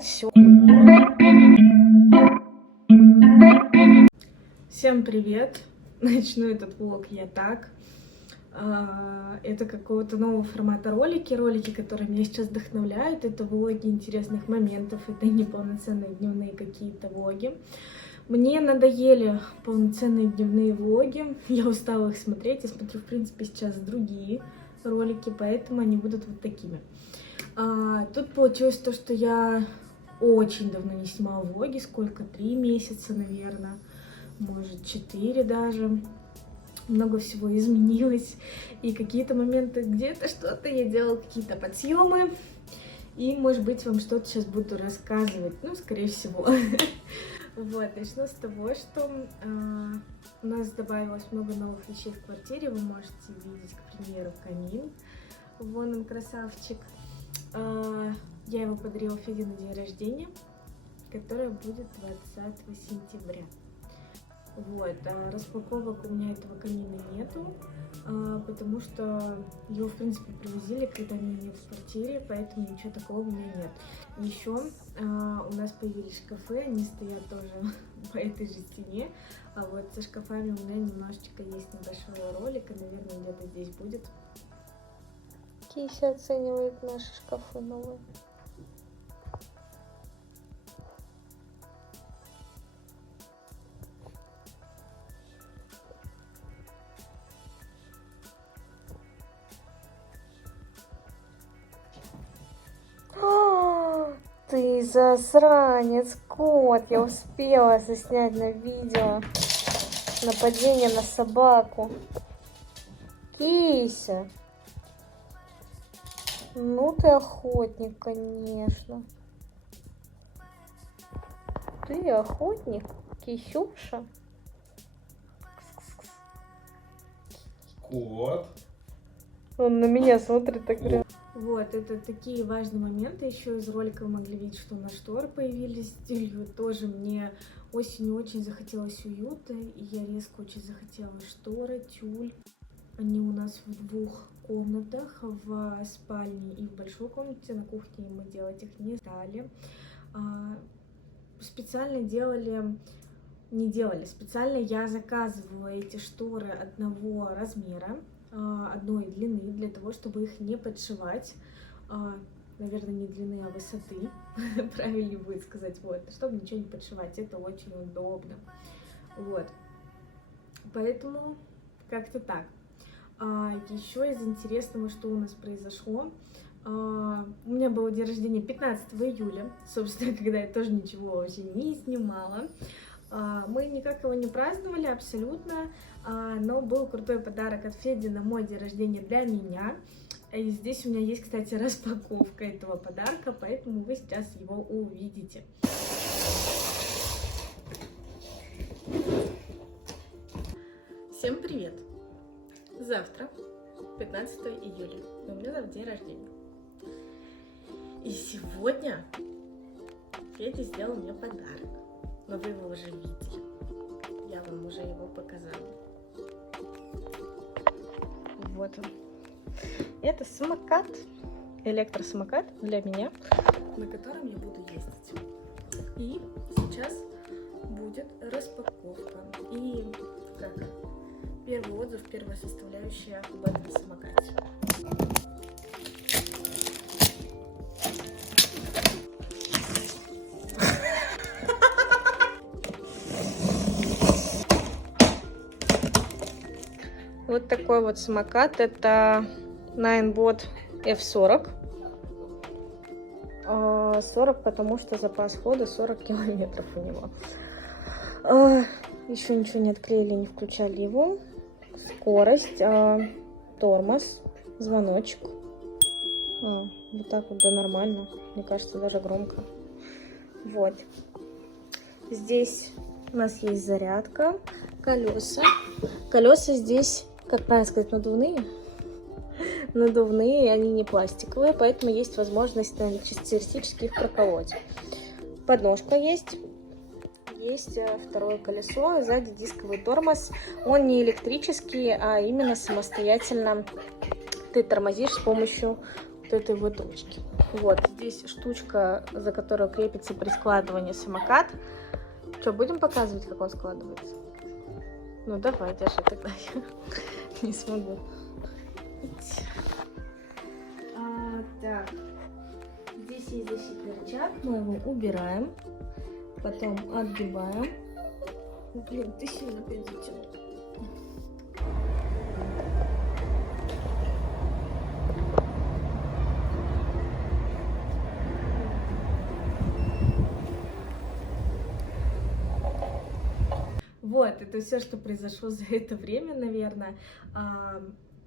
начать все. Всем привет! Начну этот влог я так. Это какого-то нового формата ролики, которые меня сейчас вдохновляют. Это влоги интересных моментов, это не полноценные дневные какие-то влоги. Мне надоели полноценные дневные влоги, я устала их смотреть. Я смотрю, в принципе, сейчас другие ролики, поэтому они будут вот такими. Тут получилось то, что я очень давно не снимала влоги, сколько? 3 месяца, наверное, может 4 даже. Много всего изменилось, и какие-то моменты где-то что-то я делала, какие-то подсъемы, и, может быть, вам что-то сейчас буду рассказывать, ну, скорее всего. Вот, начну с того, что у нас добавилось много новых вещей в квартире. Вы можете видеть, к примеру, камин. Вон он, красавчик. Я его подарила Феде на день рождения, которое будет 20 сентября. Вот, распаковок у меня этого камина нету, потому что его, в принципе, привозили, когда меня нет в квартире, поэтому ничего такого у меня нет. Еще у нас появились шкафы, они стоят тоже по этой же стене, а вот со шкафами у меня немножечко есть небольшой ролик, и, наверное, где-то здесь будет. Кися оценивает наши шкафы новые. Ты засранец, кот! Я успела заснять на видео нападение на собаку. Кися! Ну ты охотник, конечно. Ты охотник, Кисюша. Кот. Он на меня смотрит так прям. Вот, это такие важные моменты. Еще из ролика вы могли видеть, что у нас шторы появились с тюлью. Тоже мне осенью очень захотелось уюта, и я резко очень захотела шторы, тюль. Они у нас в 2 комнатах, в спальне и в большой комнате. На кухне мы делать их не стали. Специально специально я заказывала эти шторы одного размера, одной длины, для того, чтобы их не подшивать. Наверное, не длины, а высоты, правильнее будет сказать, вот, чтобы ничего не подшивать, это очень удобно, вот, поэтому как-то так. Еще из интересного, что у нас произошло, у меня было день рождения 15 июля, собственно, когда я тоже ничего вообще не снимала. Мы никак его не праздновали абсолютно, но был крутой подарок от Феди на мой день рождения для меня. И здесь у меня есть, кстати, распаковка этого подарка, поэтому вы сейчас его увидите. Всем привет! Завтра, 15 июля, у меня завтра день рождения. И сегодня Федя сделал мне подарок. Но вы его уже видели. Я вам уже его показала. Вот он. Это самокат, электросамокат для меня, на котором я буду ездить. И сейчас будет распаковка. И как первый отзыв, первая составляющая об этом самокате. Вот такой вот самокат. Это Ninebot F40. 40, потому что запас хода 40 километров у него. Еще ничего не отклеили, не включали его. Скорость, тормоз, звоночек. Вот так вот, да, нормально. Мне кажется, даже громко. Вот. Здесь у нас есть зарядка, колеса. Колеса здесь, как правильно сказать, надувные. Надувные, они не пластиковые, поэтому есть возможность теоретически их проколоть. Подножка есть. Есть второе колесо, сзади дисковый тормоз. Он не электрический, а именно самостоятельно ты тормозишь с помощью вот этой вот ручки. Вот здесь штучка, за которую крепится при складывании самокат. Что, будем показывать, как он складывается? Ну давай, держи тогда, я не смогу. Так, здесь есть защитный рычаг, мы его убираем, потом отгибаем. Блин, ты сильно опять затянул. Вот, это все, что произошло за это время, наверное.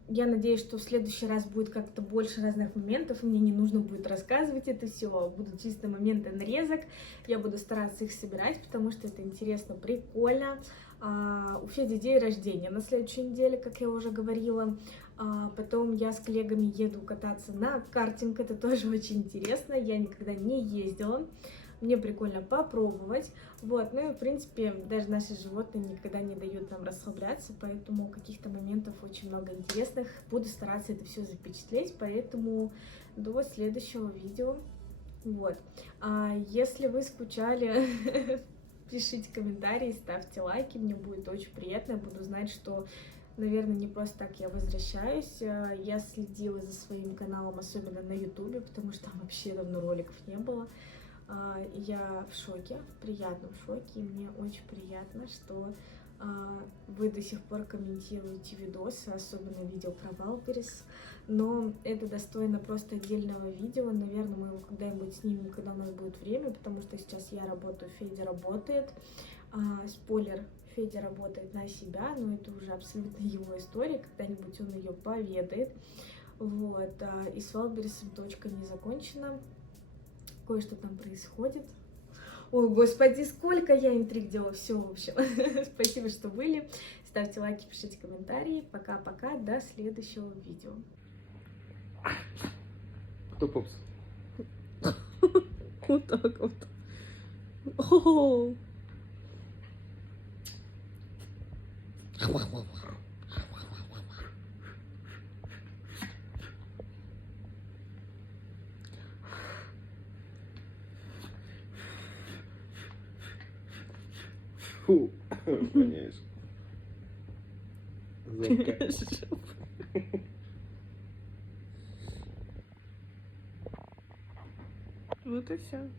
Я надеюсь, что в следующий раз будет как-то больше разных моментов, и мне не нужно будет рассказывать это все, будут чисто моменты нарезок, я буду стараться их собирать, потому что это интересно, прикольно. У Феди день рождения на следующей неделе, как я уже говорила. Потом я с коллегами еду кататься на картинг, это тоже очень интересно, я никогда не ездила. Мне прикольно попробовать. Вот, ну и в принципе даже наши животные никогда не дают нам расслабляться, поэтому каких-то моментов очень много интересных. Буду стараться это все запечатлеть, поэтому до следующего видео. Вот. Если вы скучали, пишите комментарии, ставьте лайки, мне будет очень приятно. Я буду знать, что, наверное, не просто так я возвращаюсь. Я следила за своим каналом, особенно на ютубе, потому что там вообще давно роликов не было. Я в шоке, в приятном шоке, и мне очень приятно, что вы до сих пор комментируете видосы, особенно видео про Валберес, но это достойно просто отдельного видео. Наверное, мы его когда-нибудь снимем, когда у нас будет время, потому что сейчас я работаю, Федя работает. Спойлер, Федя работает на себя, но это уже абсолютно его история, когда-нибудь он ее поведает. Вот, и с Валбересом точка не закончена. Кое-что там происходит. Ой, господи, сколько я интриг делала. Все, в общем. Спасибо, что были. Ставьте лайки, пишите комментарии. Пока-пока. До следующего видео. Кто попс? Вот так вот. О-о-о. Фу, воняешь. Вот и все.